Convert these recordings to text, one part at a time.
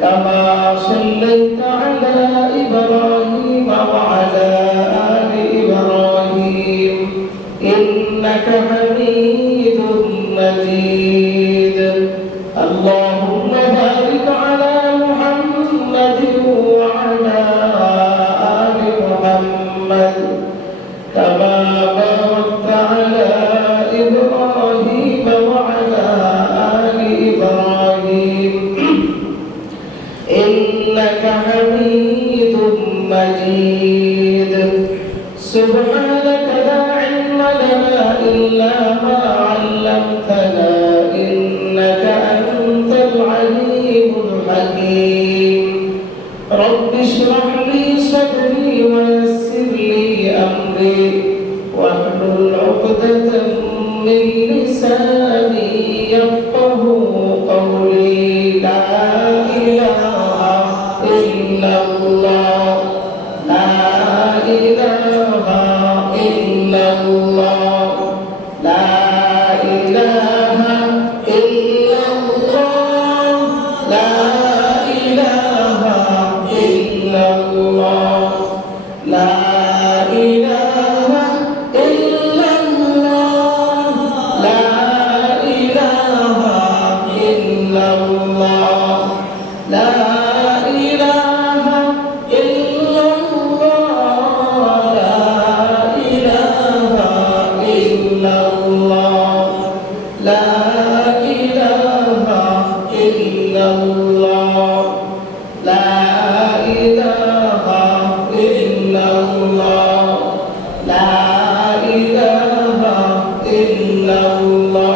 كما صليت على إبراهيم وعلى آل إبراهيم إنك حميد مجيد اللهم بارك على محمد وعلى آل محمد كما باركت على إبراهيم وعلى آل إبراهيم إنك حميد مجيد سبحانك لا علم لنا إلا ما علمتنا إنك أنت العليم الحكيم رب اشرح لي صدري ويسر لي أمري واحلل عقدة من لساني يفقه قولي لا إله إلا الله لا إله إلا الله لا إله إلا الله لا إله إلا الله لا إله إلا الله لا إله إلا الله لا إله إلا الله لا إله إلا الله لا إله إلا الله لا إله إلا الله لا إله إلا الله لا إله إلا الله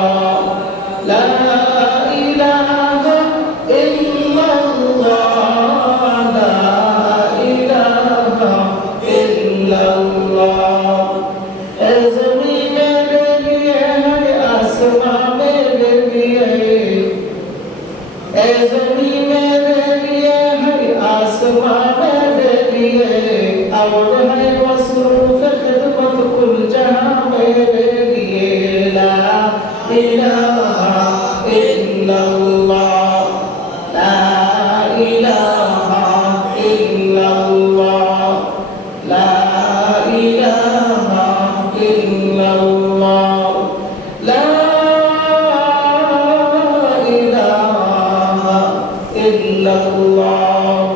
لا إله إلا الله زمین میرے لیے ہے آسمان میرے لیے زمین میرے لیے ہے آسمان میرے لیے اور ہے مصروف خدمت کل جہاں میرے لیے لا إله إلا الله لا إله إلا الله لا إله إلا الله لا إله إلا الله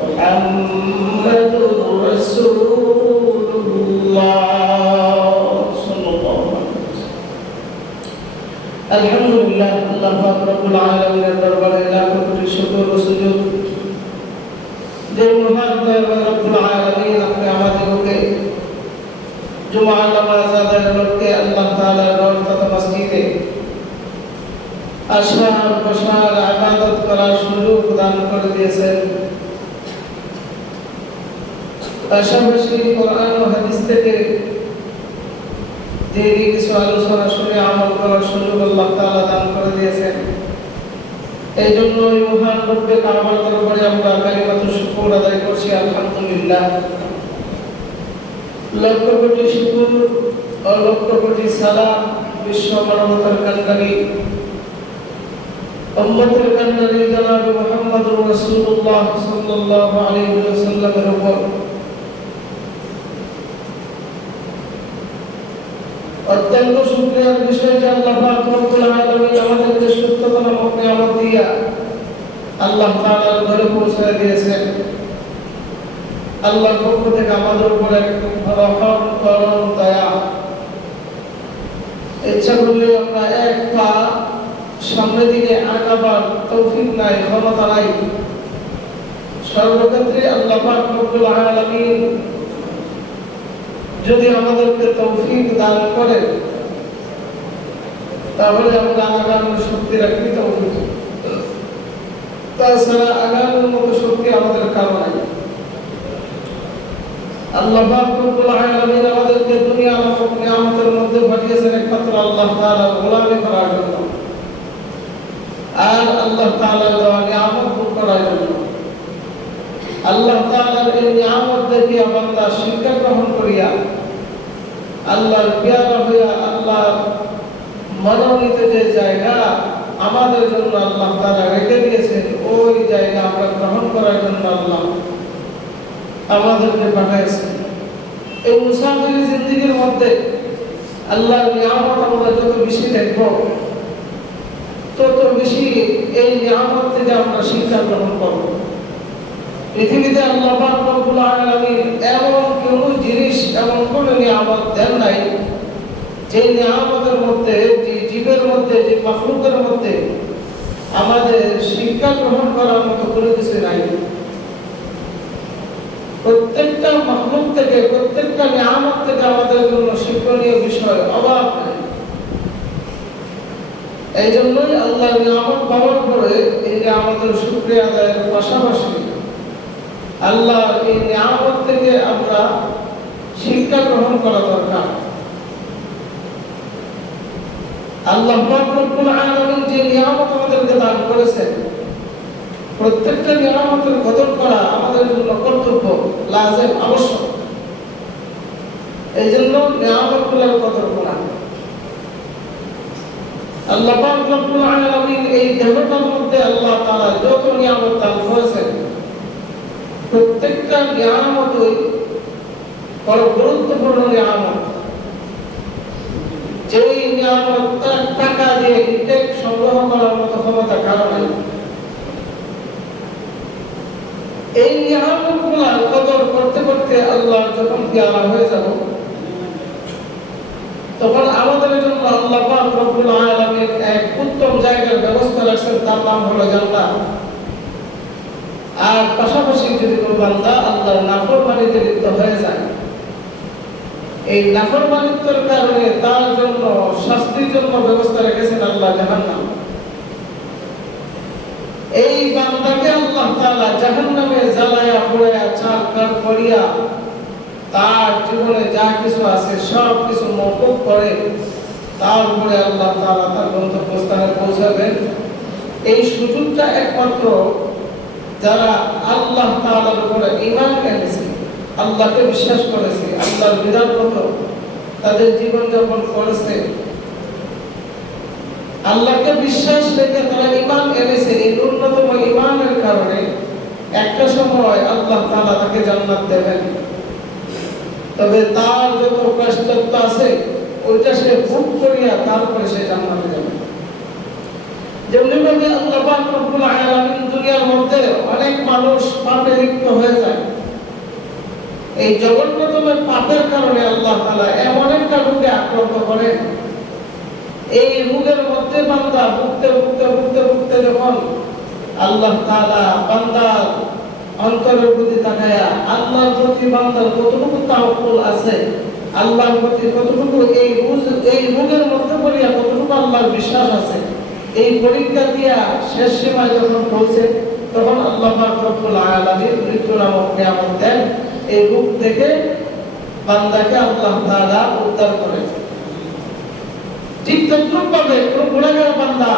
محمد رسول الله صلى الله عليه وسلم الحمد لله الله رب العالمين দরবারে লাখ কোটি শুকর ও সুজুদ যে মহান দয়াময় রব্বুল আলামিন আপনি আমাদেরকে জুমার নামাজ আদায়ের লক্ষ্যে আল্লাহ তাআলার ঘর তথা মসজিদে আশরার বসার ইবাদত করার সুযোগ দান করে দিয়েছেন পাশাপাশি কোরআন ও হাদিস থেকে দেরি কিছু আলোচনা শুনে আমল করার সুযোগ আল্লাহ তাআলা দান করে দিয়েছেন এই জন্য এই মহান রব্বে কাবার দরবারে আমরা কালিমাতুশ শুকর আদায় করছি আলহামদুলিল্লাহ লক্ষ কোটি শুকর ও লক্ষ কোটি সালাম বিশ্ব মানবতার কান্ডারি উম্মতের কান্ডারি জনাব মুহাম্মদুর রাসূলুল্লাহ সাল্লাল্লাহু আলাইহি ওয়াসাল্লামের উপর অত্যন্ত শুকরিয়ার বিষয় যে আল্লাহ পাক রব্বুল আলামিন আমাদেরকে সুস্থতা নামক নিয়ামত দিয়া আল্লাহ তাআলার ঘরে পৌঁছে দিয়েছেন আল্লাহর পক্ষ থেকে আমাদের উপর এক রহম করম দয়া ইচ্ছা করলে আমরা এক পা সামনের দিকে আগাবার তৌফিক নাই ক্ষমতা নাই সর্বক্ষেত্রে আল্লাহ পাক রব্বুল আলামিন যদি আমাদেরকে তৌফিক দান করেন তাহলে আমরা আগানোর শক্তি রাখি তৌফিক তাছাড়া আগানোর মতো শক্তি আমাদের কারো নাই আল্লাহ পাক রব্বুল আলামিন আমাদেরকে দুনিয়া নামক নিয়ামতের মধ্যে পাঠিয়েছেন একমাত্র আল্লাহ তাআলার গোলামি করার জন্য আর আল্লাহ তাআলার দেওয়া নিয়ামত ভোগ করার জন্য আল্লাহ তাআলার এই নিয়ামত দেখে বান্দা শিক্ষা গ্রহণ করিয়া আল্লাহর পেয়ারা হইয়া আল্লাহ মনোনীত যে জায়গা আমাদের জন্য আল্লাহ তাআলা রেখে দিয়েছেন ওই জায়গা আল্লাহ আমাদেরকে পাঠাইছেন। এই মুসাফির জিন্দেগির মধ্যে আল্লাহর নিয়ামত আমরা যত বেশি দেখব, তত বেশি এই নিয়ামত থেকে আমরা শিক্ষা গ্রহণ করব। পৃথিবীতে আল্লাহ পাক রব্বুল আলামিন এমন কোন জিনিস, এমন কোন নিয়ামত দেন নাই যে নিয়ামতের মধ্যে, যে জীবের মধ্যে, যে মাখলুকের মধ্যে আমাদের শিক্ষা গ্রহণ করার মতো কোনো কিছু নাই। প্রত্যেকটা মাখলুক থেকে, প্রত্যেকটা নিয়ামত থেকে আমাদের জন্য শিক্ষণীয় বিষয় অভাব নাই। এই জন্যই আল্লাহ নিয়ামত পাওয়ার পরে এই নিয়ামতের শুকরিয়া আদায়ের পাশাপাশি আল্লাহ এই নিয়ামত থেকে আমরা শিক্ষা গ্রহণ করা দরকার। আল্লাহ পাক রব্বুল আলামিন যে নিয়ামত আমাদেরকে দান করেছেন, প্রত্যেকটা নিয়ামতের কদর করা আমাদের জন্য কর্তব্য, লাজিম, আবশ্যক। এই জন্য নিয়ামতগুলোর কদর করা। আল্লাহ পাক রব্বুল আলামিন এই দেহটার মধ্যে আল্লাহ তাআলা যত নিয়ামত দান করেছেন, প্রত্যেকটা নিয়ামতই বড় গুরুত্বপূর্ণ নিয়ামত। যেই নিয়ামত তার টাকা দিয়ে ইনটেক সংগ্রহ করার মতো ক্ষমতা কারো নাই। এই নিয়ামতগুলোর কদর করতে করতে আল্লাহ যখন পেয়ারা হয়ে যাব, তখন আমাদের জন্য আল্লাহ পাক রব্বুল আলামিন এক উত্তম জায়গার ব্যবস্থা রাখছেন, তার নাম হলো জান্নাত। আর পাশাপাশি যদি কোনো বান্দা আল্লাহর নাফরমানিতে লিপ্ত হয়ে যায়, এই নাফরমানিত্বের কারণে তার জন্য শাস্তির জন্য ব্যবস্থা রেখেছেন আল্লাহ জাহান্নাম। এই বান্দাকে আল্লাহ তাআলা জাহান্নামে জ্বালায়া পোড়ায়া ছারখার করিয়া তার জীবনে যা কিছু আছে সব কিছু মওকুফ করে তারপরে আল্লাহ তাআলা তার গন্তব্যস্থানে পৌঁছাবেন। এই সুযোগটা একমাত্র যারা আল্লাহ তাআলার উপরে ঈমান এনেছে, আল্লাহকে বিশ্বাস করেছে, আল্লাহর বিধান মতো তাদের জীবন যাপন করেছে, আল্লাহকে বিশ্বাস রেখে তারা ঈমান এনেছে, এই ন্যূনতম ঈমানের কারণে একটা সময় আল্লাহ তাআলা তাকে জান্নাত দেবেন। তবে তার যত কষ্টত্ব আছে ওইটা সে ভোগ করিয়া তারপরে সে জান্নাতে যাবে। যেমনিভাবে আল্লাহ পাক রব্বুল আলামিন দুনিয়ার মধ্যে অনেক মানুষ পাপে লিপ্ত হয়ে যায়, এই জগন্নাথের পাপের কারণে আল্লাহ তাআলা এমন একটা রোগে আক্রান্ত করেন, এই রোগের মধ্যে বান্দা ভুগতে ভুগতে ভুগতে ভুগতে যখন আল্লাহ তাআলা বান্দার অন্তরের প্রতি তাকায়া আল্লাহর প্রতি বান্দার কতটুকু তাওয়াক্কুল আছে, আল্লাহর প্রতি কতটুকু এই রোগের মধ্যে পড়িয়া কতটুকু আল্লাহর বিশ্বাস আছে, এই পরীক্ষা দিয়া শেষ সীমায় যখন পৌঁছে তখন আল্লাহ পাক রব্বুল আলামিন মৃত্যু নামক নিয়ামত দেন। এই রোগ থেকে বান্দাকে আল্লাহ তাআলা উদ্ধার করেন। ঠিক তদ্রূপভাবে কোন গুনাহগার বান্দা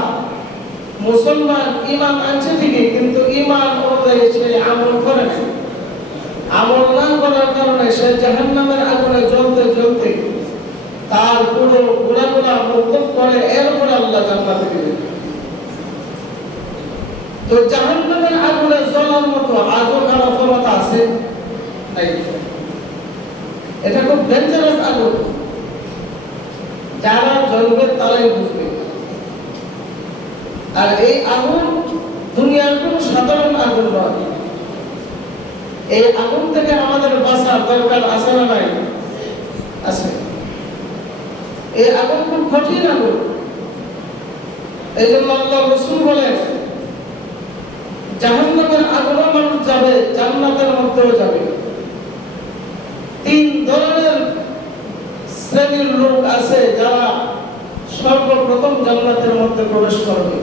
মুসলমান ঈমান আনছে ঠিকই, কিন্তু ঈমান অনুযায়ী সে আমল করে না, আমল না করার কারণে সে জাহান্নামের আগুনে জ্বলতে জ্বলতে তার পুরো গুনাহগুলো মওকুফ করে, এরপরে আল্লাহ জান্নাতে দিবেন। তো জাহান্নামের আগুনে জ্বলার মতো আজও কারো ক্ষমতা আছে নাই। এটা খুব ডেঞ্জারাস আগুন, যারা জ্বলবে তারাই বুঝবে। আর এই আগুন দুনিয়ার কোনো সাধারণ আগুন নয়। এই আগুন থেকে আমাদের বাঁচার দরকার আছে না নাই? আছে। এই আগুন খুব কঠিন আগুন। এই জন্য আল্লাহ রাসূল বলেন, জাহান্নামের আগুনে মানুষ যাবে, জান্নাতের মধ্যেও যাবে। তিন ধরনের শ্রেণীর লোক আছে যারা সর্বপ্রথম জান্নাতের মধ্যে প্রবেশ করবে।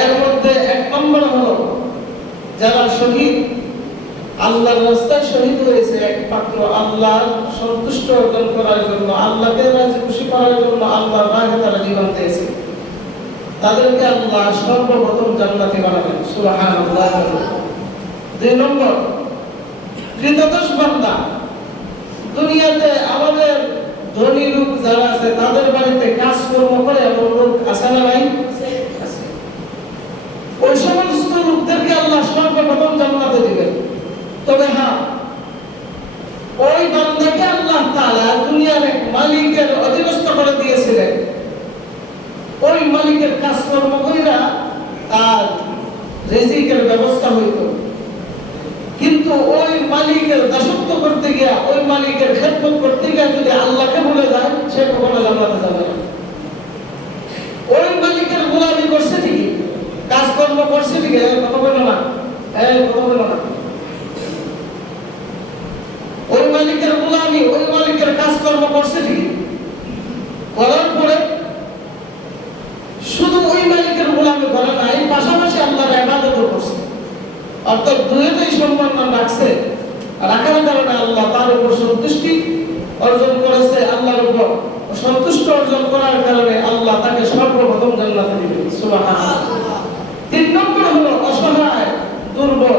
এর মধ্যে এক নম্বর হলো যারা শহীদ, আল্লাহর রাস্তায় শহীদ হয়েছে একমাত্র আল্লাহর সন্তুষ্ট অর্জন করার জন্য, আল্লাহকে রাজি খুশি করার জন্য, আল্লাহর রাহে তারা জীবন দিয়েছে, তাদেরকে আল্লাহ সর্বপ্রথম জান্নাতি বানাবেন। সুবহানাল্লাহ। দুই নম্বর কৃতদাস বান্দা। দুনিয়াতে আমাদের ধনী লোক যারা আছে তাদের বাড়িতে কাজকর্ম করে এমন লোক আছে না নাই? ওই সমস্ত লোকদেরকে আল্লাহ সর্বপ্রথম জান্নাতে দিবেন। তবে হ্যাঁ, ওই বান্দাকে আল্লাহ তাআলা দুনিয়ার এক মালিকের অধীনস্থ করে দিয়েছিলেন। ওই মালিকের কাজকর্ম কইরা তার রিজিকের ব্যবস্থা হইত। কিন্তু ওই মালিকের দাসত্ব করতে গিয়া, ওই মালিকের খেদমত করতে গিয়া যদি আল্লাহকে ভুলে যায়, সে কখনো জান্নাতে যাবে না। ওই মালিকের গোলামি করছে ঠিকই, কাজকর্ম করছে ঠিকই, কথা বলো না, কথা বলো না। ওই মালিকের গোলামি, ওই মালিকের কাজকর্ম করছে ঠিকই, করার পরে শুধু ওই মালিকের গোলামি করে নাই, পাশাপাশি আল্লাহর ইবাদতও করছে। অর্থাৎ দুইটাই সম্মান রাখছে। রাখার কারণে আল্লাহ তার উপর সন্তুষ্টি অর্জন করেছে। আল্লাহর উপর সন্তুষ্ট অর্জন করার কারণে আল্লাহ তাকে সর্বপ্রথম জান্নাতে দিবেন। সুবহানাল্লাহ। 3 নম্বর হলো অসহায়, দুর্বল,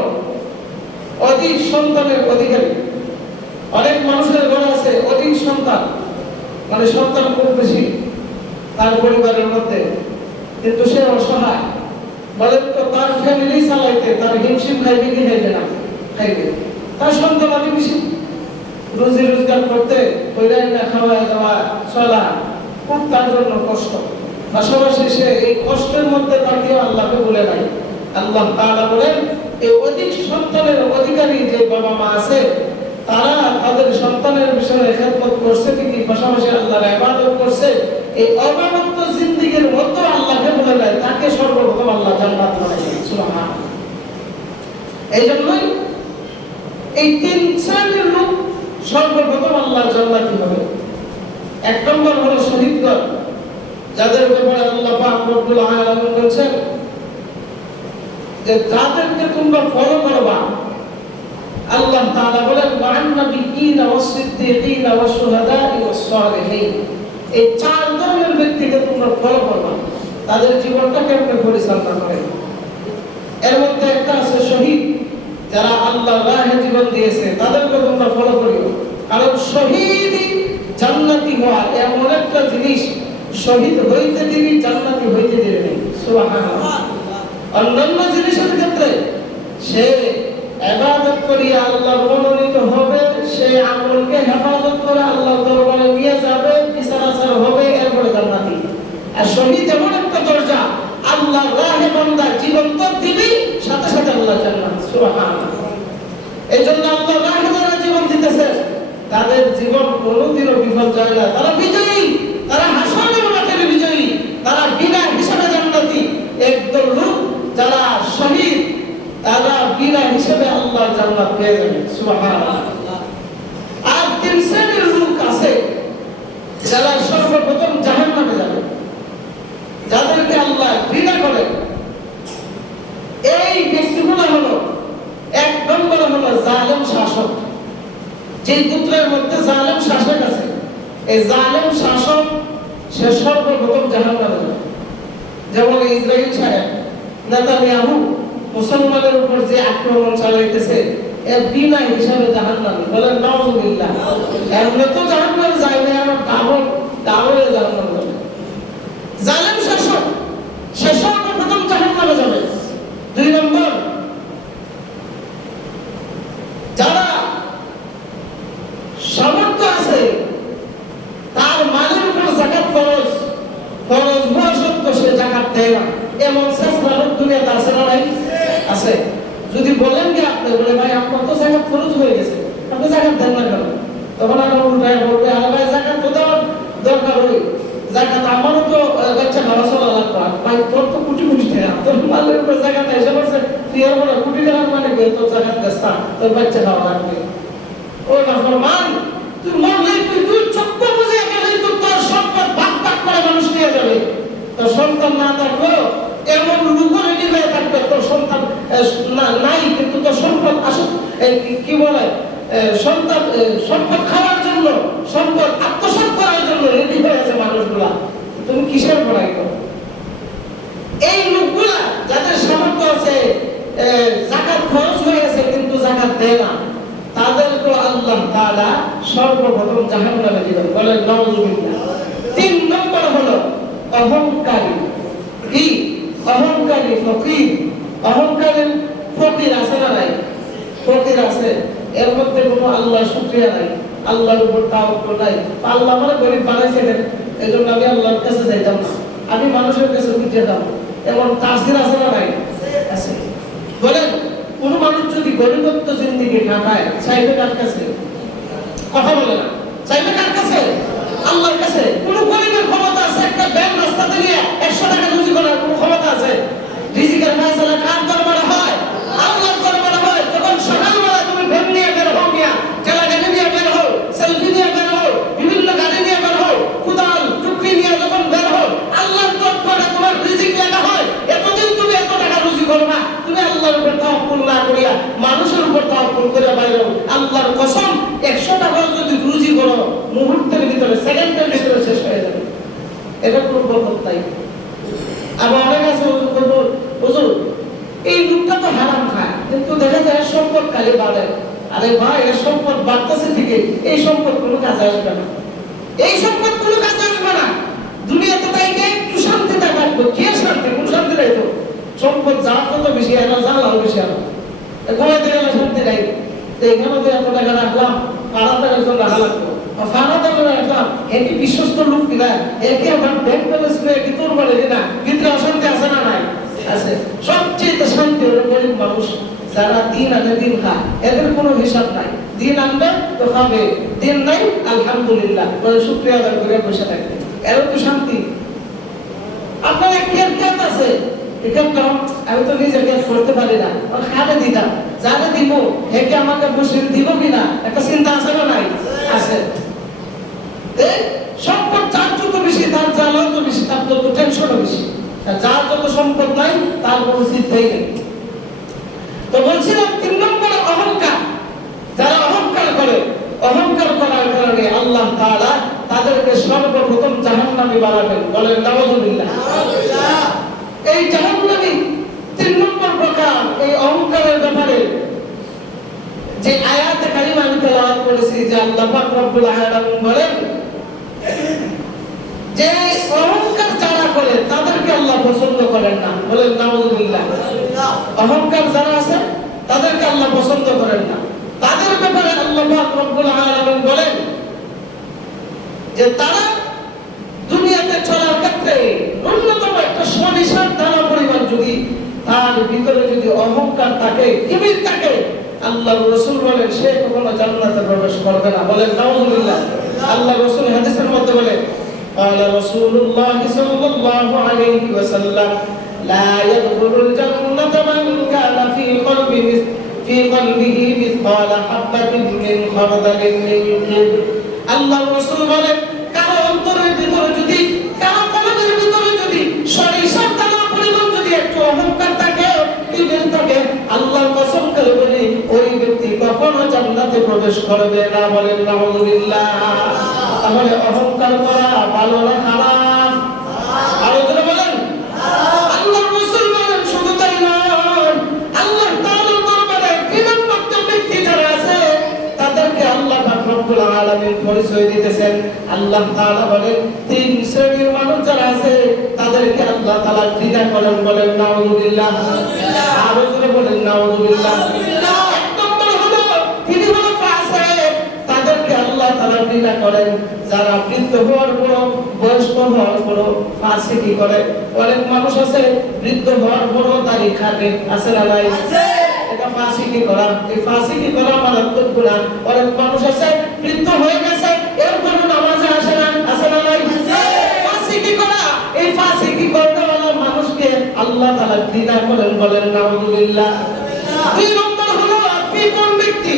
অধিক সন্তানের অধিকারী। অনেক মানুষের ঘরে আছে অধিক সন্তান, মানে সন্তান খুব বেশি তার পরিবারের মধ্যে, কিন্তু সে অসহায়। বলেন তো, তার ফ্যামিলি চালাইতে তার হিমশিম খাইবে কি খাইবে না? খাইবে। তার সন্তান অনেক বেশি, রুজি রোজগার করতে, কইরাই না খাওয়া দাওয়া চলা খুব তার জন্য কষ্ট। পাশাপাশি সে এই কষ্টের মধ্যে তাকে আল্লাহকে বলে নাই। আল্লাহ তাআলা বলেন, এই অধিক সন্তানের অধিকারী যে বাবা মা আছে, তারা তাদের সন্তানের বিষয়ে খেদমত করছে ঠিকই, পাশাপাশি আল্লাহর ইবাদত করছে। এই অবাবত জিন্দেগীর মধ্যে আল্লাহকে বলে দেয়, তাকে সর্বপ্রথম আল্লাহ জান্নাত বানাইবেন। সুবহানাল্লাহ। এই জন্যই এই 3 শ্রেণীর লোক সর্বপ্রথম আল্লাহর জান্নাতি হবে। 1 নম্বর হলো শহীদগণ, যাদের ব্যাপারে আল্লাহ পাক রব্বুল আলামিন বলেছেন যে যাদেরকে তোমরা ফলো করবা। আল্লাহ তাআলা বলেন, ওয়ান নাবিয়্যিনা ওয়াস-সিদ্দীকিনা ওয়াশ-শুহাদা'i ওয়াস-সালিহিন। এই 4 ধরনের ব্যক্তিকে তোমরা ফলো করবা, তাদের জীবনটা কেমনে পরিচালনা করে। এর মধ্যে একটা আছে শহীদ, যারা আল্লাহর রাহে জীবন দিয়েছে, তাদেরকে তোমরা ফলো করিও। কারণ শহীদই জান্নাতি হওয়া এমন একটা জিনিস, শহীদ হইতে দিবি, জান্নাতি হইতে দিবি না। সুবহানাল্লাহ। অন্যান্য জিনিসের ক্ষেত্রে সে ইবাদত করিয়া আল্লাহর মনোনীত হবে, সে আমলকে হেফাজত করে আল্লাহর দরবারে নিয়ে যাবে, বিচার আচার হবে, এরপরে জান্নাতি। আর শহীদ এমন একটা দরজা, আল্লাহর রাহে বান্দা জীবন তো দিবি, সাথে সাথে আল্লাহ জান্নাত। সুবহানাল্লাহ। এইজন্য আল্লাহর রাহে যারা জীবন দিতেছে, তাদের জীবন কোনোদিনও বিফল যায় না। তারা বিজয়ী, তারা হাসরের মাঠের বিজয়ী, তারা বিনা হিসাবে জান্নাতি। একদল লোক যারা শহীদ, তারা বিনা হিসাবে আল্লাহর জান্নাত পেয়ে যাবে। সুবহানাল্লাহ। আর 3 শ্রেণীর লোক আছে যারা সর্বপ্রথম জাহান্নামে যাবে, যাদেরকে আল্লাহ ঘৃণা করেন। এই ব্যক্তিগুলো হলো, 1 নম্বর হলো জালেম শাসক। যে পুত্রের মধ্যে জালেম শাসক আছে, এই জালেম শাসক সে সর্বপ্রথম জাহান্নামে যাবে। যেমন ইসরাইল সাহেব নেতানিয়াহু মুসলমানের উপর যে আক্রমণ চালাইতেছে, এর বিনা হিসাবে জাহান্নামী। বলেন নাউযুবিল্লাহ। এমনি তো জাহান্নামে যায় না, আর ডাবল জাহান্নামে যাবে। জালেম শাসক সে সর্বপ্রথম জাহান্নামে যাবে। 2 নম্বর, যারা সামর্থ্য আছে, তার মালের উপর যাকাত ফরজ হওয়া সত্ত্বেও সে যাকাত দেয় না, এমন শেষরা লোক দুনিয়াতে আছে না নাই? আছে। যদি বলেন কি আপনি, বলে ভাই আপনার তো যাকাত ফরজ হয়ে গেছে, আপনি যাকাত দেন না কেন? তখন আর উল্টায় বলবে, আরে ভাই যাকাত তো দেওয়ার দরকার হই, যাকাত আমারও তো বাচ্চা খাওয়া চলা লাগবে। ভাই তোর তো কোটি কোটি টাকা, তোর মালের উপর যাকাত এসে পড়ছে, তুই আর বলে কোটি টাকা মানে তোর যাকাত দেস না, তোর বাচ্চা খাওয়া লাগবে। ও নাফরমান, তুই মরলেই তুই চক্ষু বুঝে গেলেই তো তোর সম্পদ ভাগ ভাগ করে মানুষ নিয়ে যাবে। তোর সন্তান না থাকলেও এমন লুকোরেডি হয়ে থাকবে, তোর সন্তান নাই কিন্তু তোর সম্পদ আসুক, কি বলে, সন্তান সম্পদ খাওয়ার জন্য, সম্পদ আত্মসাৎ করার জন্য রেডি হয়ে আছে মানুষগুলা। তুমি কিসের পড়াই করো? এই লোকগুলা যাদের সামর্থ্য আছে, যাকাত খরচ হয়ে গেছে কিন্তু যাকাত দেয় না, তাদেরকে আল্লাহ তাআলা সর্বপ্রথম জাহান্নামে দিবেন। বলেন নাউযুবিল্লাহ। 3 নম্বর হলো অহংকারী। কি? অহংকারী ফকির। অহংকারী এর মধ্যে কোনো আল্লাহর শুকরিয়া নাই, আল্লাহর উপর তাওয়াক্কুল নাই। আল্লাহ আমাকে গরিব বানাইছেন, এজন্য আমি আল্লাহর কাছে যাইতাম না, আমি মানুষের কাছে যেতাম। এমন তাসির আছে না নাই? আছে। বলেন কোন মানুষ যদি গরিবত্ব জিন্দেগি কাটায়, চাইবে কার কাছে? কথা বলে না, চাইবে কার কাছে? আল্লাহর কাছে। কোন গরিবের ক্ষমতা আছে একটা ব্যাগ রাস্তাতে নিয়ে 100 টাকা রুজি করার কোন ক্ষমতা আছে? রিজিকের ফয়সালা কার দরবারে হয়? আল্লাহর দরবারে হয়। যখন সকালবেলা তুমি ভ্যান নিয়ে বের হও, মিয়া ঠেলা গাড়ি নিয়ে বের হও, সেলফি নিয়ে বের হও, বিভিন্ন গাড়ি নিয়ে বের হও, কুদাল টুকরি নিয়ে যখন বের হও, আল্লাহর দরবারে তোমার রিজিক লেখা হয়। এতদিন তুমি এত টাকা রুজি করো না, তুমি আল্লাহর উপর তাওয়াক্কুল না করিয়া মানুষের উপর তাওয়াক্কুল করে বাইরে হও। আল্লাহর কসম 100 টাকা যদি রুজি করো, মুহূর্তের ভিতরে, সেকেন্ডের ভিতরে শেষ হয়ে যাবে। এটা কোনো বরকত নাই। আবার অনেক আছে হুজুর এই লোকটা তো হারাম খায়, কিন্তু দেখা যায় সম্পদ খালি বাড়ে। আরে ভাই, এর সম্পদ বাড়তেছে ঠিকই, এই সম্পদ কোনো কাজে আসবে না, এই সম্পদ কোনো কাজে আসবে না। দুনিয়াতে তাই একটু শান্তিতে থাকবো, কে শান্তি? কোন শান্তি নাই তো। সম্পদ যা কত বেশি, এরা জানলাম বেশি, আরো ঘুমাইতে গেলে শান্তি নাই। এখানে তো এত টাকা রাখলাম, পাড়াতে একজন রাখা লাগতো, ফারাতে রাখলাম, এটি বিশ্বস্ত লোক কিনা, একে আমার ব্যাংক ব্যালেন্স নিয়ে কি তোর বলে কিনা, ভিতরে অশান্তি আছে না নাই? আছে। সবচেয়ে শান্তি হলো গরিব মানুষ যারা দিন আনে দিন খায়, এদের কোনো হিসাব নাই। দিন আনবে তো খাবে, দিন নাই আলহামদুলিল্লাহ বলে শুকরিয়া আদায় করে বসে থাকবে, এর তো শান্তি। আপনার কেয়ার আছে, আমি তো নিজে কেয়ার করতে পারি না, খাবে দিতাম, যারা দিব হেকে আমাকে বসে দিব কিনা একটা চিন্তা আছে না নাই? আছে। সম্পদ যার যত বেশি, তার জ্বালাও তো বেশি, তার তত টেনশনও বেশি। যার যত সম্পদ নাই তার কোনো চিন্তাই নেই। তো বলছিলাম 3 নম্বরে অহংকার। যারা অহংকার করে, অহংকার করার কারণে আল্লাহ তাআলা তাদেরকে সর্বপ্রথম জাহান্নামী বানাবেন। বলেন নাউযুবিল্লাহ। এই জাহান্নামী 3 নম্বর প্রকার। এই অহংকারের ব্যাপারে যে আয়াতে কারিমা আমি তেলাওয়াত করেছি, যে আল্লাহ পাক রব্বুল আলামিন বলেন যে অহংকার যারা করে তাদেরকে আল্লাহ পছন্দ করেন না। বলেন নাউযুবিল্লাহ। অহংকার যারা আছে তাদেরকে আল্লাহ পছন্দ করেন না। তাদের ব্যাপারে আল্লাহ পাক রব্বুল আলামিন বলেন যে তারা দুনিয়াতে চলার ক্ষেত্রে ন্যূনতম একটা সরিষার দানা পরিমাণ যদি তার ভিতরে যদি অহংকার থাকে, কিবির থাকে, আল্লাহর রাসূল বলেন সে কখনো জান্নাতে প্রবেশ করবে না। বলেন নাউযুবিল্লাহ। আল্লাহর রাসূল হাদিসের মধ্যে বলেন قال رسول الله صلى الله عليه وسلم لا يدخل الجنة من كان في قلبه مثقال حبة من خردل من كبر। আল্লাহর রাসূল বলেন কারো অন্তরের ভিতরে যদি, কারো কলবের ভিতরে যদি সরিষার দানা পরিমাণ যদি একটু অহংকার থাকে, কিবির থাকে, আল্লাহর কসম করে বলি ওই ব্যক্তি কখনো জান্নাতে প্রবেশ করবে না। বলেন নাউযুবিল্লাহ। তাহলে অহংকার করা ভালো না খারাপ? আরো জোরে বলেন। আল্লাহর রাসূল বলেন শুধু তাই নয়, আল্লাহ তাআলার দরবারে কিয়ামত ব্যক্তি যারা আছে তাদেরকে আল্লাহ পাক রব্বুল আলামিন পরিচয় দিতেছেন। আল্লাহ তাআলা বলেন 3 শ্রেণীর মানুষ যারা আছে তাদেরকে আল্লাহ তাআলা ঘৃণা করেন। বলেন নাউযুবিল্লাহ। আরো জোরে বলেন নাউযুবিল্লাহ। এক নম্বর হলো তিনি হলো ফাসিক, তাদেরকে আল্লাহ তাআলা ঘৃণা করেন। যারা বৃদ্ধ হওয়ার পর, বয়স্ক হওয়ার পর ফাসিকি করে। অনেক মানুষ আছে বৃদ্ধ হওয়ার পর দাড়ি কাটে, আছে না নাই? এটা ফাসিকি করা। এই ফাসিকি করা মারাত্মক গুনাহ। অনেক মানুষ আছে বৃদ্ধ হয়ে গেছে এরপর নামাজে আসে না, আছে না নাই? ফাসিকি করা। এই ফাসিকি করাওয়ালা মানুষকে আল্লাহ তাআলা ঘৃণা করেন। বলেন নাউযুবিল্লাহ। 2 নম্বর হলো আপনি কোন ব্যক্তি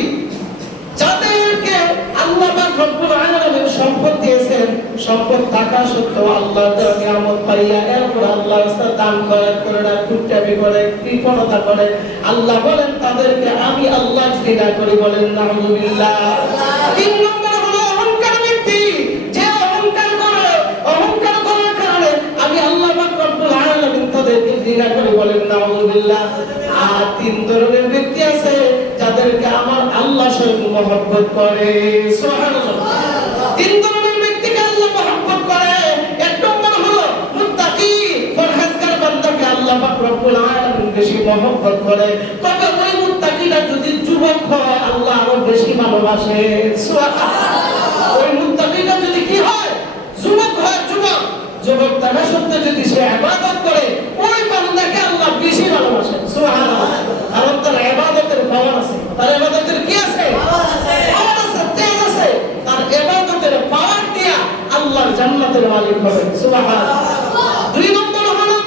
যাদেরকে আল্লাহ পাক রব্বুল আলামিন সম্পদ দিয়েছেন, সম্পদ থাকা সত্ত্বেও আল্লাহ তার নিয়ামত পাইয়া এরপর আল্লাহর রাস্তায় দান করে না, কুট্টামি করে, কৃপণতা করে, আল্লাহ বলেন তাদেরকে আমি আল্লাহ ঘৃণা করি। বলেন নাউযুবিল্লাহ। 3 নম্বর হলো অহংকার ব্যক্তি, যে অহংকার করে, অহংকার করার কারণে আমি আল্লাহ পাক রব্বুল আলামিন তাদেরকে ঘৃণা করি। বলেন নাউযুবিল্লাহ। আর 3 ধরনের ব্যক্তি আছে যাদেরকে আমার আল্লাহ স্বয়ং মহব্বত করে। সুবহানাল্লাহ। 3 ধরনের ব্যক্তিকে আল্লাহ মহব্বত করে। 1 নম্বর হলো মুত্তাকি, পরহেজগার বান্দাকে আল্লাহ পাক রব্বুল আলামিন বেশি মহব্বত করে। তবে ওই মুত্তাকিরা যদি যুবক হয় আল্লাহ আরো বেশি ভালোবাসে। সুবহানাল্লাহ। ওই মুত্তাকিটা যদি কি হয়, যুবক হয়, যুবক থাকা সত্ত্বেও যদি সে ইবাদত করে, ওই বান্দাকে আল্লাহ বেশি ভালোবাসে। সুবহানাল্লাহ। কারণ তার ইবাদতের পাওয়ার আছে। তার ইবাদতের কি আছে? পাওয়ার আছে, তেজ আছে। তার ইবাদতের পাওয়ার দিয়া আল্লাহর জান্নাতের মালিক হবে। সুবহানাল্লাহ। দুই নম্বর হলো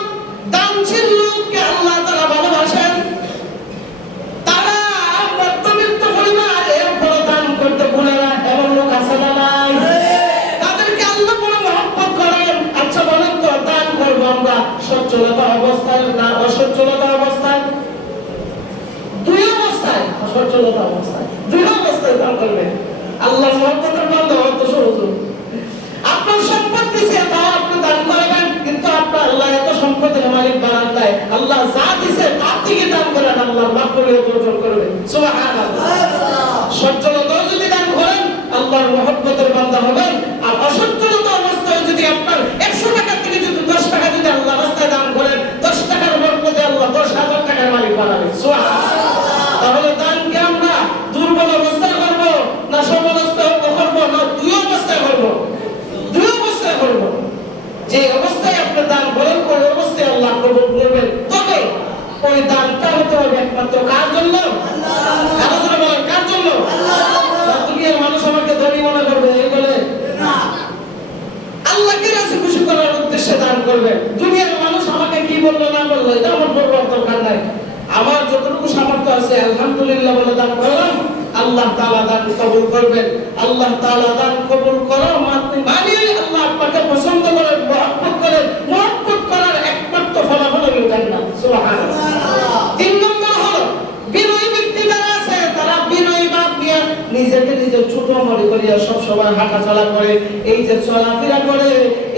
দানশীল লোককে আল্লাহ তাআলা ভালোবাসেন। তারা মধ্যবিত্ত পরিবার এরপর দান করতে ভুলে না, এমন লোক আছে না নাই? তাদেরকে আল্লাহ বড় মহব্বত করেন। আচ্ছা বলেন তো, দান করবো আমরা সচ্ছলতা অবস্থায় না অসচ্ছলতা অবস্থায়? দুই অবস্থায়। অসচ্ছলতা অবস্থায়, দুই অবস্থায় দান করবেন। আল্লাহর মহব্বতের বান্দা অত সহজ। আপনার সম্পদ দিছে তাও আপনি দান করবেন, কিন্তু আপনার আল্লাহ এত সম্পদের মালিক বানান নাই। আল্লাহ যা দিছে তার থেকে দান করেন, আল্লাহর মাগফিরাত অর্জন করবেন। সুবহানাল্লাহ। সচ্ছলতাও যদি দান করেন আল্লাহর মহব্বতের বান্দা হবেন। আর অসচ্ছলতা অবস্থায় যদি আপনার 100 টাকা থেকে যদি 10 টাকা যদি আল্লাহর রাস্তায় দান করেন, 10 টাকার বরকতে আল্লাহ 10,000 টাকার মালিক বানাবেন। সুবহানাল্লাহ। তাহলে দান কি আমরা দুর্বল অবস্থায় করব না সবল অবস্থায় করব, না দুই অবস্থায় করব? দুই অবস্থায় করব। যে অবস্থায় আপনি দান করেন ওই অবস্থায় আল্লাহ কবুল করবেন। তবে ওই দানটা হতে হবে একমাত্র কার জন্য? আল্লাহ। বলেন কার জন্য? আল্লাহ। দুনিয়ার মানুষ আমাকে ধনী মনে করবে এই বলে না, আল্লাহকে রাজি খুশি করার উদ্দেশ্যে দান করবেন। দুনিয়ার মানুষ আমাকে কি বললো না বললো এটা আমার বড় দরকার নাই। আমার যতটুকু সামর্থ্য আছে আলহামদুলিল্লাহ বলে দান করলাম, আল্লাহ তাআলা দান কবুল করবেন। আল্লাহ তাআলা দান কবুল করার মানে আল্লাহ আপনাকে পছন্দ করেন, মহব্বত করেন। মহব্বত করার একমাত্র ফলাফল হলো জান্নাত। সুবহানাল্লাহ। তিন নম্বর হলো বিনয়ী ব্যক্তি যারা আছে তারা বিনয়ী ভাব নিয়ে নিজেকে নিজে ছোট মনে করিয়া সব সময় হাঁটাচলা করে, এই যে চলাফেরা করে,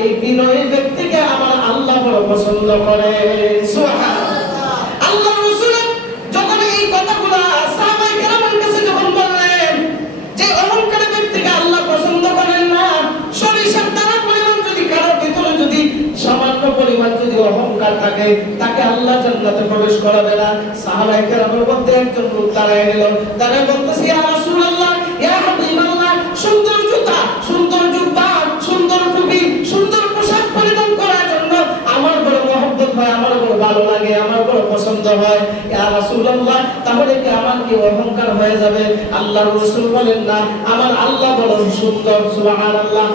এই বিনয়ী ব্যক্তিকে আমার আল্লাহ বড় পছন্দ করে। সুবহানাল্লাহ। আল্লাহ রাসূল যখন এই কথাগুলো সাহাবায়ে কেরামের কাছে যখন বললেন যে অহংকারী ব্যক্তিকে আল্লাহ পছন্দ করেন না, সরিষার দানা পরিমাণ যদি কারোর ভিতরে যদি সামান্য পরিমাণ যদি অহংকার থাকে, তাকে আল্লাহ জান্নাতে প্রবেশ করাবে না। সাহাবায়ে কেরামের মধ্যে একজন লোক দাঁড়ায় গেল, দাঁড়ায় বলতেছে ইয়া রাসূলুল্লাহ, ইয়া হাবিবাল্লাহ, সুন্দর জুতা, সুন্দর জুব্বা, সুন্দর টুপি, সুন্দর পোশাক পরিধান করার জন্য আমার বড় মহব্বত হয়, আমার বড় ভালো লাগে, আমার বড় পছন্দ হয়। ইয়া রাসূলুল্লাহ, তাহলে কি আমার কি অহংকার হয়ে যাবে? আল্লাহর রাসূল বলেন না, আমার আল্লাহ বড় সুন্দর। সুবহানাল্লাহ।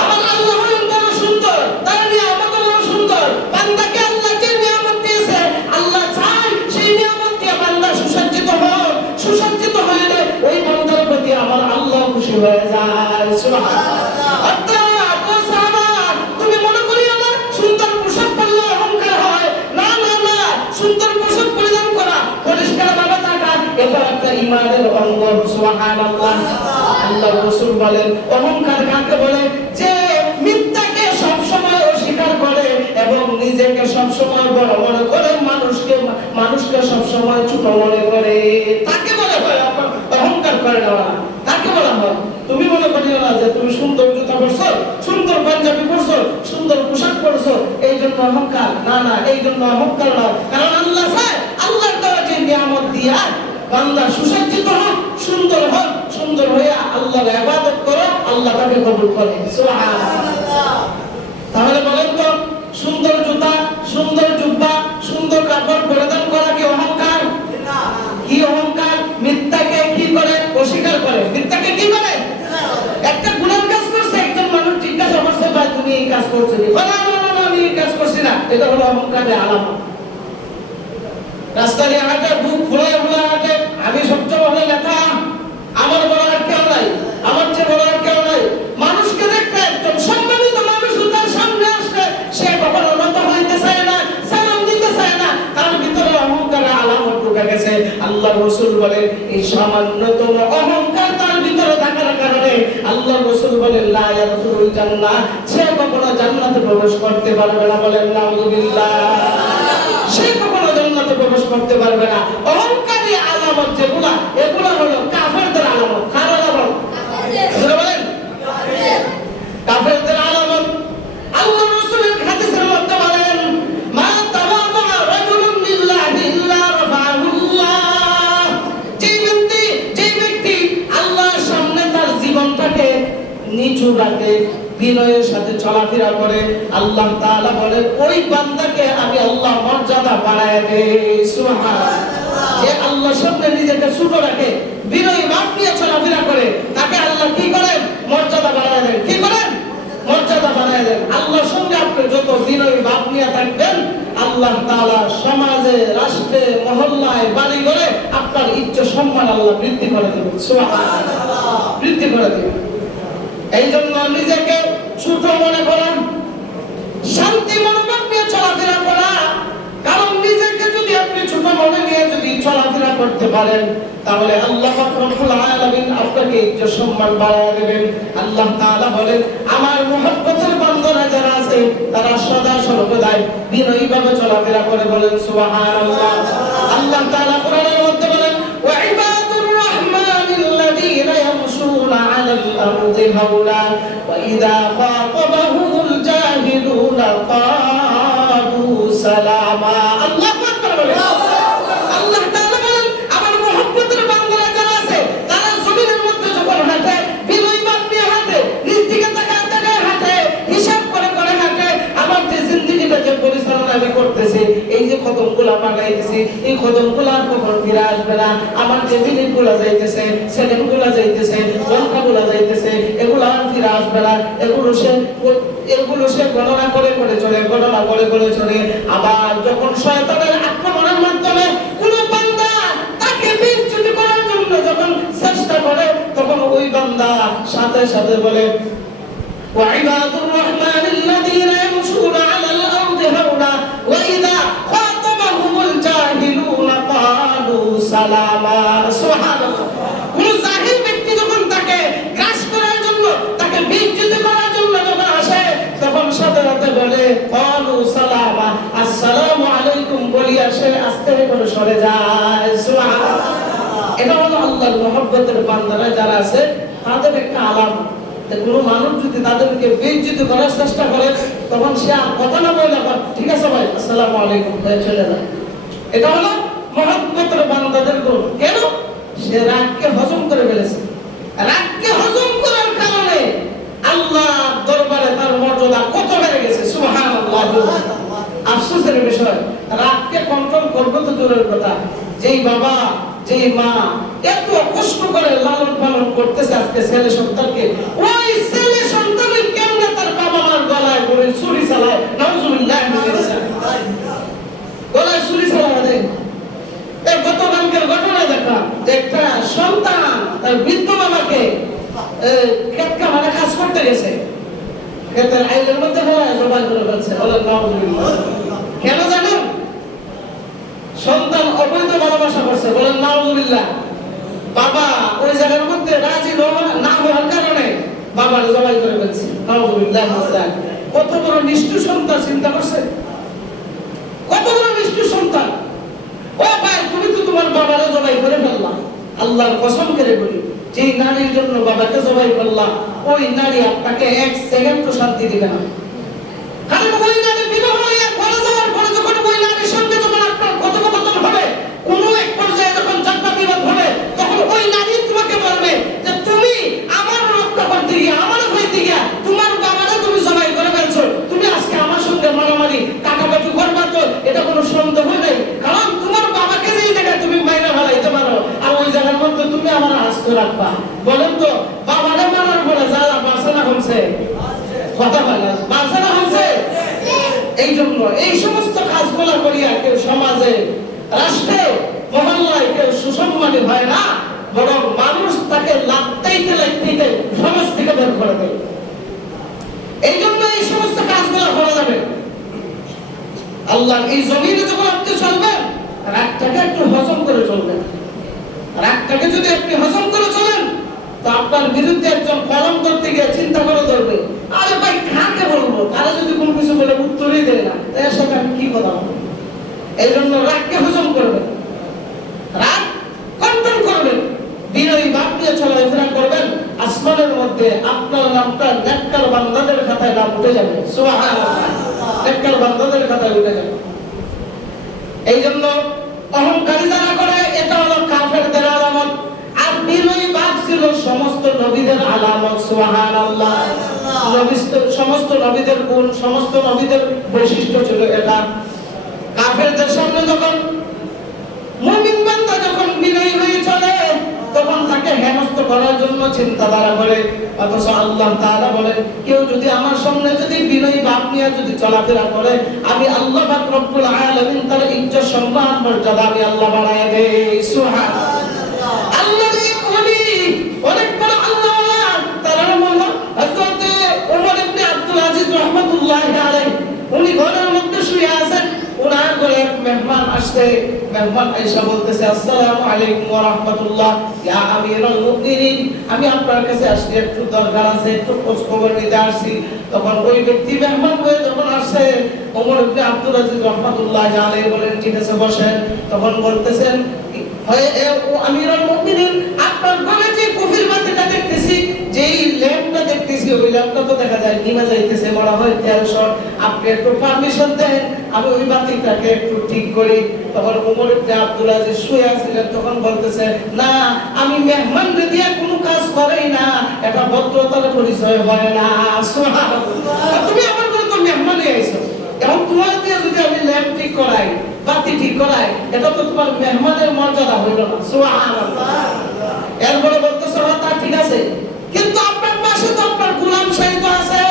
আমার আল্লাহ হলেন বড় সুন্দর, তার নিয়ামত বড় সুন্দর। বান্দাকে আল্লাহ যে নিয়ামত দিয়েছে, আল্লাহ চায় সেই নিয়ামত দিয়ে বান্দা সুসজ্জিত হোক। সুসজ্জিত হলে ওই বান্দার প্রতি আমার আল্লাহ খুশি হয়ে যায়। সুবহানাল্লাহ। অর্থাৎ ও সাহাবা, তুমি মনে করিও না সুন্দর পোশাক পরলে অহংকার হয়। না না না, সুন্দর পোশাক পরিধান করা, পরিষ্কার ভাবে থাকা, এটা একটা ঈমানের অঙ্গ। সুবহানাল্লাহ। আল্লাহ রাসূল বলেন অহংকার কাকে বলে? যে মিথ্যাকে সব সময় অস্বীকার করে এবং নিজেকে সব সময় বড় মনে করে, মানুষকে সব সময় ছোট মনে করে, তাকে বলে হয় অহংকার করে নেওয়া। তাকে বলা হয় তুমি মনে করিও না যে তুমি সুন্দর জুতা পরছো, সুন্দর পাঞ্জাবি পরছো, সুন্দর পোশাক পরছো, এই জন্য অহংকার। না না, এই জন্য অহংকার নয়। কারণ আল্লাহ চায় আল্লাহর দেওয়া যে নিয়ামত দিয়া বান্দা সুসজ্জিত হোক, সুন্দর হোক, সুন্দর হইয়া আল্লাহর ইবাদত করো, আল্লাহ তাকে কবুল করে। সুবহানাল্লাহ। তাহলে বলেন তো, সুন্দর জুতা, সুন্দর জুব্বা, সুন্দর কাপড় পরিধান করা কি অহংকার? না। কি অহংকার? মিথ্যাকে কি করে? অস্বীকার করে। মিথ্যাকে কি করে? একটা গুনাহ কাজ করছে, একজন মানুষ জিজ্ঞাসা করছে ভাই তুমি এই কাজ করছো? না না না, আমি এই কাজ করছি না। এটা হলো অহংকারের আলামত। রাস্তা দিয়ে হাঁটে, বুক ফুলায় ফুলায় হাঁটে, আমি সবচেয়ে বড় নেতা, আমার বড় আর কেউ নাই, আমার চেয়ে বড় আর কেউ নাই। মানুষকে দেখতে একজন সম্মানিত মানুষ তার সামনে আসলে সে কখনো নত হইতে চায় না, সালাম দিতে চায় না, তার ভিতরে অহংকারের আলামত ঢুকে গেছে। আল্লাহ রাসূল বলেন এই সামান্যতম অহংকার তার ভিতরে থাকার কারণে আল্লাহ রাসূল বলেন লা ইয়াদখুলুল জান্নাহ, সে কখনো জান্নাতে প্রবেশ করতে পারবে না। বলেন নাউযুবিল্লাহ। সে কখনো জান্নাতে প্রবেশ করতে পারবে না। অহংকারী আলামত যেগুলা, এগুলা হলো কাফেরদের আলামত। কার আলামত? বলেন কাফেরদের আলামত। আল্লাহ রাসূলের হাদিসের মধ্যে বলেন মা তাওয়াদা রাজুলুন লিল্লাহি ইল্লা রাফাহুল্লাহ, যে ব্যক্তি রাখে, বিনয়ের সাথে চলাফেরা করে, আল্লাহ তাআলা বলেন ওই বান্দাকে আমি আল্লাহ মর্যাদা বাড়ায় দেই। সুবহানাল্লাহ। যে আল্লাহর সামনে নিজেকে ছোট রাখে, বিনয়ী ভাব নিয়ে চলাফেরা করে, তাকে আল্লাহ কি করেন? মর্যাদা বাড়ায় দেন। কি করেন? মর্যাদা বাড়ায় দেন। আল্লাহর সঙ্গে আপনি যত বিনয়ী ভাব নিয়ে থাকবেন, আল্লাহ তাআলা সমাজে, রাষ্ট্রে, মহল্লায়, বাড়িঘরে আপনার ইজ্জত সম্মান আল্লাহ বৃদ্ধি করে দেবেন। সুবহানাল্লাহ। বৃদ্ধি করে দেবেন। এই জন্য নিজেকে ছোট মনে করেন, শান্তি মনোভাব নিয়ে চলাফেরা করা। কারণ নিজেকে যদি আপনি ছোট মনে নিয়ে যদি চলাফেরা করতে পারেন, তাহলে আল্লাহ পাক রব্বুল আলামিন আপনাকে ইজ্জত সম্মান বাড়ায় দেবেন। আল্লাহ তাআলা বলেন আমার মুহাব্বতের বান্দারা যারা আছে তারা সদা সর্বদাই বিনয়ী ভাবে চলাফেরা করে, বলেন সুবহানাল্লাহ। আল্লাহ তাআলা কোরআনের মধ্যে বলেন ওয়া ইবাদুর রাহমানিল্লাযীনা ইয়ামশুনা আলাল আরদি হাওলা ওয়া ইযা খাতাবাহুমুল জাহিলুনা ক্বালু সালামা। আল্লাহু আকবার বলেন। আল্লাহ তাআলা বলেন আমার মুহাব্বতের বান্দারা যারা আছে তারা জমিনের মধ্যে যখন হাঁটে, বিনয়ী ভাব নিয়ে হাঁটে, নিজ দিকে তাকায় তাকায় হাঁটে, হিসাব করে করে হাঁটে। আমার যে জিন্দেগিটা যে পরিচালনা আমি করতেছি, এই যে কদমগুলো লাগাইতেছি, এই কদমগুলো আর কখনো ফিরে আসবে না। আমার যে মিনিটগুলো যাইতেছে, সেকেন্ডগুলো যাইতেছে, ঘন্টাগুলো যাইতেছে, এগুলো আর ফিরে আসবে না। এগুলো সে গণনা করে করে চলে, গণনা করে করে চলে। আবার যখন শয়তানের আক্রমণের মাধ্যমে কোন বান্দা তাকে বিচ্যুত করার জন্য যখন চেষ্টা করে, তখন ওই বান্দা সাথে সাথে বলে ওয়া ইবাদুর রাহমানিল্লাযীনা ইয়ামশুনা আলাল আরদি হাওলা ওয়া ইযা খাতাবাহুমুল জাহিলুনা ক্বালু সালামা। সুবহানাল্লাহ। কোন জাহিল ব্যক্তি যখন তাকে গ্রাস করার জন্য, তাকে বিচ্যুত করার জন্য যখন আসে, তখন সাথে সাথে বলে ক্বালু সালামা, আসসালামু আলাইকুম বলিয়া সে আস্তে করে সরে যায়। সুবহানাল্লাহ। এটা হলো আল্লাহর মুহাব্বতের বান্দারা যারা আছে তাদের একটা আলামত। কোন মানুষ যদি তাদেরকে বেইজ্জত করার চেষ্টা করে, তখন সে আর কথা না বলে ঠিক আছে ভাই আসসালামু আলাইকুম চলে যায়। এটা হলো মুহাব্বতের বান্দাদের গুণ। কেন? সে রাগকে হজম করে ফেলেছে। রাগকে হজম করার কারণে আল্লাহ দরবারে তার মর্যাদা কত বেড়ে গেছে। সুবহানাল্লাহ। আফসোসের বিষয়, রাগকে কন্ট্রোল করবে তো দূরের কথা, যেই বাবা যেই মা এত কষ্ট করে লালন পালন করতেছে আজকে ছেলে সন্তানকে, ওই ছেলে সন্তানের কেমনে তার বাবা মার গলায় করে ছুরি চালায়। নাউজুবিল্লাহ। গলায় ছুরি চালায় দেয়। এই গতকালকের ঘটনা দেখা, একটা সন্তান তার বৃদ্ধ বাবাকে ক্ষেত কামারে কাজ করতে গেছে, ক্ষেতের আইলের মধ্যে গলায় জবাই করে ফেলছে। বলেন নাউজুবিল্লাহ। কেন জানেন? সন্তান অবৈধ ভালোবাসা করছে। বলেন নাউজুবিল্লাহ। বাবা ওই জায়গার মধ্যে রাজি না হওয়ার কারণে বাবার জবাই করে ফেলছে। নাউজুবিল্লাহ। কত বড় নিষ্ঠুর সন্তান, চিন্তা করছে? কত বড় নিষ্ঠুর সন্তান। ও ভাই, তুমি তো তোমার বাবারে জবাই করে ফেললা। আল্লাহর কসম করে বলি, যে নারীর জন্য বাবাকে জবাই করলা, ওই নারী আপনাকে এক সেকেন্ড শান্তি দিবে না। কারণ ওই নারী বিবাহ হয়ে ঘরে যাওয়ার পরে যখন ওই নারীর সঙ্গে যখন আপনার কথোপকথন হবে, কোনো এক পর্যায়ে যখন ঝগড়া বিবাদ হবে, তখন ওই নারী তোমাকে বলবে যে তুমি আমার রক্ষা করতে গিয়ে, আমার হইতে গিয়ে তোমার বাবারে তুমি জবাই করে ফেলছো, তুমি আজকে আমার সঙ্গে মারামারি কাটাকাটি করবা তো এটা কোনো সন্দেহ নেই। কারণ তোমার বাবাকে যেই জায়গায় তুমি মাইরা ফেলাইতে পারো, আর ওই জায়গার মধ্যে তুমি আমার আস্ত রাখবা। বলেন তো বাবারে মারার পরে যারা বাঁচে না হচ্ছে কথা বলা, বাঁচে না হচ্ছে। এই জন্য এই সমস্ত কাজগুলো করিয়া কেউ সমাজে, রাষ্ট্রে, মহল্লায় কেউ সুসম্মানী হয় না, বরং মানুষ তাকে লাগতেইতে লাগতেইতে সমাজ থেকে বের করে দেয়। এই জন্য এই সমস্ত কাজগুলো করা যাবে। আল্লাহ এই জমিনে যখন আপনি চলবেন, রাগটাকে একটু হজম করে চলবেন। রাগটাকে যদি আপনি হজম করে চলেন, তো আপনার বিরুদ্ধে একজন কলম করতে গিয়ে চিন্তা করে ধরবে, আরে ভাই কাকে বলবো, তারা যদি কোনো কিছু বলে উত্তরই দেয় না, এর সাথে আমি কি কথা বলবো। এই জন্য রাগকে হজম করবেন, রাগ কন্ট্রোল করবেন, বিনয়ী ভাব নিয়ে চলাফেরা করবেন। আসমানের মধ্যে আপনার নামটা নেককার বান্দাদের খাতায় নাম উঠে যাবে। সুবহানাল্লাহ। নেককার বান্দাদের খাতায় উঠে যাবে। এই জন্য অহংকারী যারা করে, এটা হলো কাফেরদের আলামত। আর বিনয়ী ভাব ছিল সমস্ত নবীদের আলামত। সুবহানাল্লাহ। সমস্ত নবীদের গুণ, সমস্ত নবীদের বৈশিষ্ট্য ছিল এটা। কাফেরদের সামনে যখন মুমিন বান্দা যখন বিনয়ী হয়ে চলে, তখন তাকে হেনস্থ করার জন্য চিন্তাধারা করে। অথচ আল্লাহ তাআলা বলেন, কেউ যদি আমার সামনে যদি বিনয়ী ভাব নিয়ে যদি চলাফেরা করে, আমি আল্লাহ পাক রব্বুল আলামিন তার ইজ্জত সম্মান মর্যাদা আমি আল্লাহ বাড়ায় দেই। সুবহানাল্লাহ। আল্লাহর এই ওলি অনেক বড় আল্লাহ ওয়ালা, তার নাম হলো হযরত ওমর ইবনে আব্দুল আজিজ রাহমাতুল্লাহি আলাইহি। উনি ঘরের মধ্যে শুয়ে আছেন, ওনার ঘরে এক মেহমান আসছে। মেহমান আয়েশা বলতেছে, আসসালামু আলাইকুম ওয়া রাহমাতুল্লাহ, ইয়া আমিরুল মুমিনিন, আমি আপনার কাছে আসছি, একটু দরকার আছে, একটু খোঁজ খবর নিতে আসছি। তখন ওই ব্যক্তি মেহমান হয়ে যখন আসছে, ওমর ইবনে আব্দুল আজিজ রাহমাতুল্লাহি আলাইহি বলেন, ঠিক আছে বসেন। তখন বলতেছেন, আমিরুল মুমিনিন, আপনার ঘরে যে কফির বাতিটা দেখতেছি, যেই ল্যাম্পটা দেখতেছি, ওই ল্যাম্পটা তো দেখা যায় নিভে যাইতেছে, বলা হয় তেল শর্ট, আপনি একটু পারমিশন দেন আমি ওই বাতিটাকে একটু ঠিক করি। তখন ওমর ইবনে আব্দুল আজিজ শুয়ে আছিলেন, তখন বলতেছে, না, আমি মেহমান দিয়ে কোনো কাজ করেই না, এটা ভদ্রতার পরিচয় হয় না। সুবহানাল্লাহ। তুমি আমার ঘরে তো মেহমানই আইছো, এখন তোমার দিয়ে যদি আমি ল্যাম্প ঠিক করাই, বাতি ঠিক করাই, এটা তো তোমার মেহমানের মর্যাদা হইল না। সুবহানাল্লাহ। এরপরে বলতেছে, তা ঠিক আছে, কিন্তু আপনার পাশে তো আপনার গোলাম শহীদ আছে,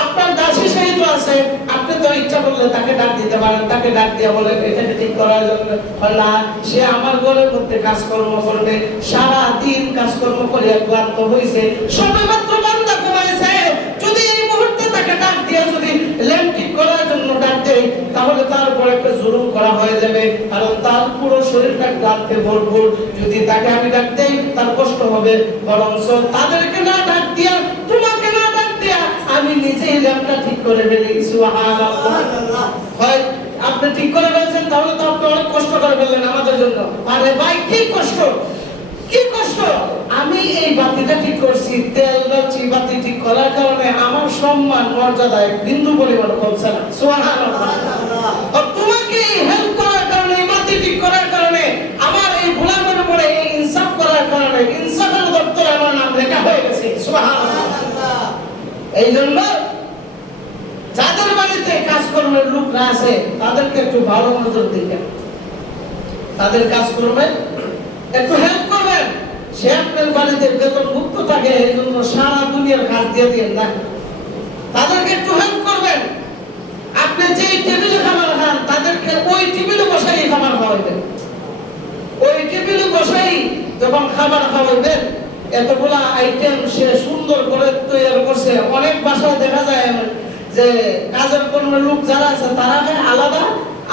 আপনার দাসী শহীদ আছে, আপনি তো ইচ্ছা করলে তাকে ডাক দিতে পারেন, তাকে ডাক দিয়ে বলেন এটাকে ঠিক করার জন্য। না, সে আমার ঘরের মধ্যে কাজকর্ম করবে, সারা দিন কাজকর্ম করে ক্লান্ত হয়েছে, সবেমাত্র বান্দা ঘুমাইছে, যদি এই মুহূর্তে তাকে ডাক দিয়ে যদি ল্যাম্প ঠিক করার জন্য ডাক দেয়, তাহলে তার উপরে একটা জুলুম করা হয়ে যাবে, কারণ তার পুরো শরীরটা ক্লান্তে ভরপুর। যদি তাকে আমি ডাক দেই, তার কষ্ট হবে, বরঞ্চ তাদেরকে না ডাক দিয়া, তোমাকে না ডাক দিয়া, আমি নিজেই ল্যাম্পটা ঠিক করে ফেলি। সুবহানাল্লাহ। হয় আপনি ঠিক করে ফেলছেন, তাহলে তো আপনি অনেক কষ্ট করে ফেললেন আমাদের জন্য। আরে ভাই, কি কষ্ট, কি কষ্ট! আমি এই বাতিটা ঠিক করছি, তেল জ্বালছি, বাতি ঠিক করার কারণে আমার সম্মান মর্যাদা এক বিন্দু পরিমাণ কমছে না। সুবহানাল্লাহ। আর তোমাকে হেল্প করার কারণে, বাতি ঠিক করার কারণে, আমার এই গোলামের উপরে এই ইনসাফ করার কারণে ইনসাফের দপ্তরে আমার নাম লেখা হয়ে গেছে। সুবহানাল্লাহ। এই জন্য যাদের বাড়িতে কাজকর্মের লোকরা আছে, তাদেরকে একটু ভালো নজর দিবেন, তাদের কাজকর্মে একটু হেল্প করবেন। সে আপনার বাড়িতে বেতন মুক্ত থাকে, এই জন্য সারা দুনিয়ার কাজ দিয়ে দিন না, তাদেরকে একটু হেল্প করবেন। আপনি যেই টেবিলে খাবার খান, তাদেরকে ওই টেবিলে বসাই খাবার খাওয়াবেন, ওই টেবিলে বসাই যখন খাবার খাওয়াবেন, এতগুলা আইটেম সে সুন্দর করে তৈরি করছে। অনেক বাসায় দেখা যায় যে কাজের কর্মের লোক যারা আছে তারা খায় আলাদা,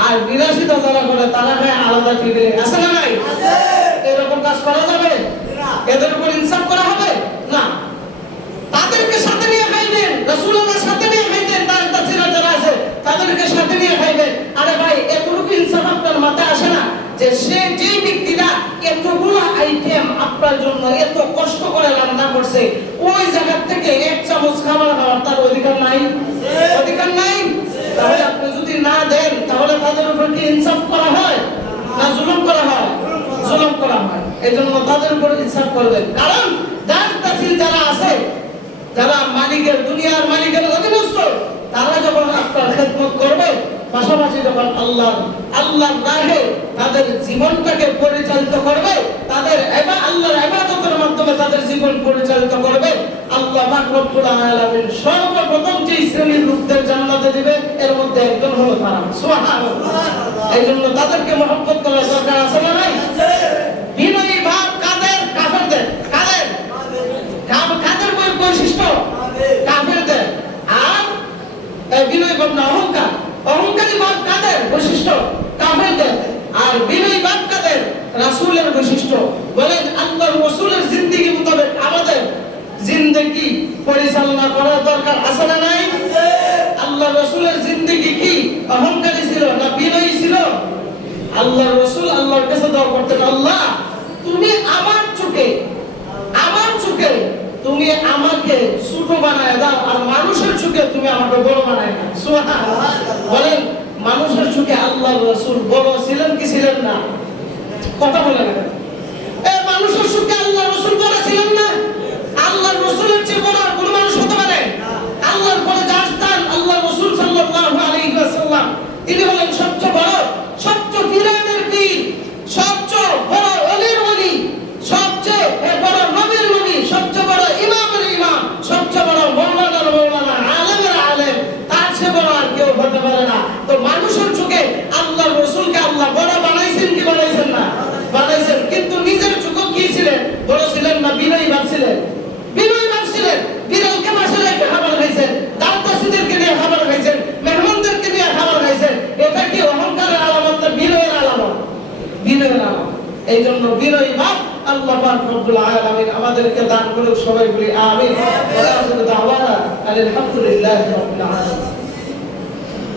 আর বিলাসিতা যারা করে তারা খায় আলাদা টেবিলে। আছে না নাই? এরকম কাজ করা যাবে? এদের উপর ইনসাফ করা হবে না। তাদেরকে সাথে নিয়ে খাইবেন, রাসূলুল্লাহ সাথে নিয়ে খাইতেন, দাসদাসীরা যারা আছে তাদেরকে সাথে নিয়ে খাইবেন। আরে ভাই, এতটুকু ইনসাফ আপনার মাথায় আসে না যে সে যেই ব্যক্তিরা এতগুলো আইটেম আপনার জন্য এত কষ্ট করে রান্না করছে, ওই জায়গা থেকে এক চামচ খাবার খাওয়ার তার অধিকার নাই? অধিকার নাই? তাহলে আপনি যদি না দেন, তাহলে তাদের উপর কি ইনসাফ করা হয় না জুলুম করা হয়? জুলুম করা হয়। এজন্য তাদের উপর ইনসাফ করবেন। কারণ দাসদাসী যারা আছে, যারা মালিকের, দুনিয়ার মালিকের অধীনস্থ, তারা যখন আপনার খেদমত করবে, পাশাপাশি যখন আল্লাহর রাহে তাদের জীবনটাকে পরিচালিত করবে, তাদের আল্লাহর ইবাদতের মাধ্যমে তাদের জীবন পরিচালিত করবে, আল্লাহ পাক রব্বুল আলামিন সর্বপ্রথম যে শ্রেণীর লোকদের জান্নাতে দিবে, এর মধ্যে একজন হলো তারা। সুবহানাল্লাহ। এইজন্য তাদেরকে মহব্বত করার দরকার আছে না নাই? বিনয়ী ভাব কাদের? কাফেরদের। কাদের? কাদের বৈশিষ্ট্য? কাফেরদের। আর বিনয়ী ভাব না অহংকার, অহংকারী ভাব কাদের বৈশিষ্ট্য? কাফেরদের। আর বিনয়ী ভাব কাদের? রাসূলের বৈশিষ্ট্য। বলেন, আল্লাহর রাসূলের জিন্দেগি মোতাবেক আমাদের জিন্দেগি পরিচালনা করার দরকার আছে না নাই? আল্লাহর রাসূলের জিন্দেগি কি অহংকারী ছিল না বিনয়ী ছিল? আল্লাহর রাসূল আল্লাহর কাছে দোয়া করতেন, আল্লাহ তুমি আমার চোখে তুমি আমাকে ছোট বানায় দাও, আর মানুষের চোখে তুমি আমাকে বড় বানায় দাও। সুবহানাল্লাহ। বলেন, মানুষের চোখে আল্লাহর রাসূল বড় ছিলেন কি ছিলেন না? কথা বলেন না। মানুষের চোখে আল্লাহর রাসূল বড় ছিলেন না? আল্লাহর রাসূলের চেয়ে বড় এই জন্য বিনয়ী ভাব আল্লাহ পাক রব্বুল আলামিন আমাদেরকে দান করুন। সবাই বলি আমিন। ওয়া আখিরু দাওয়ানা আলহামদুলিল্লাহি রাব্বিল আলামিন।